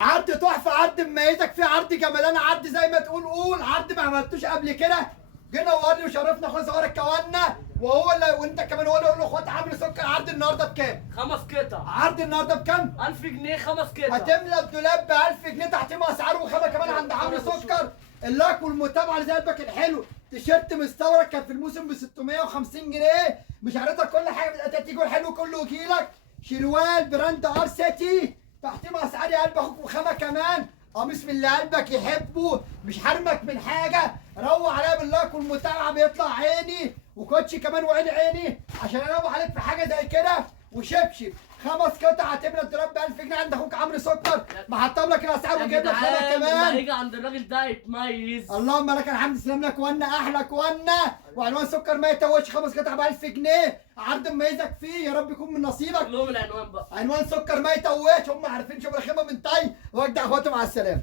عرض تحفه، عرض مميزك فيه، عرض جمدان، عرض زي ما تقول قول، عرض ما عملتوش قبل كده. جينا وورني وشرفنا اخويا صغير الكوانا، وانت كمان هو اللي يقول له اخوات عمرو سكر. عرض النهارده بكام؟ 5 قطع. عرض النهارده بكام؟ 1000 جنيه 5 قطع. هتملى الدولاب ب 1000 جنيه تحتيهم اسعار وخامه كمان عند عمرو سكر. اللايك والمتابعه اللي زي قلبك الحلو. تيشيرت مستورد كان في الموسم ب 650 جنيه. مش هعرضك كل حاجه بالاتاتيك والحلو كله يجيلك. شروال براند ار سيتي تحتيهم اسعار يا قلب اخوك وخامه كمان. قميص من اللي قلبك يحبه، مش حرمك من حاجه. روح عليا باللايك والمتابعه بيطلع عيني، وكوتشي كمان وعين عيني عشان اروح عليك في حاجه زي كده. وشبشب 5 قطع هتملى الدولاب ب 1000 جنيه عند اخوك عمرو سكر. محطم لك الاسعار وجايب لك خامه اللي كمان. هيجي عند الراجل ده يتميز. اللهم لك الحمد. سلام لك وانا احلى كوانا وعنوان سكر ما يتوهش. 5 قطع ب 1000 جنيه. عرض مميزك فيه يا رب يكون من نصيبك. لهم العنوان بقى. عنوان سكر ما يتوهش. هم عارفين شغل الخامه من تاي. واجدع اخواتي مع السلامه.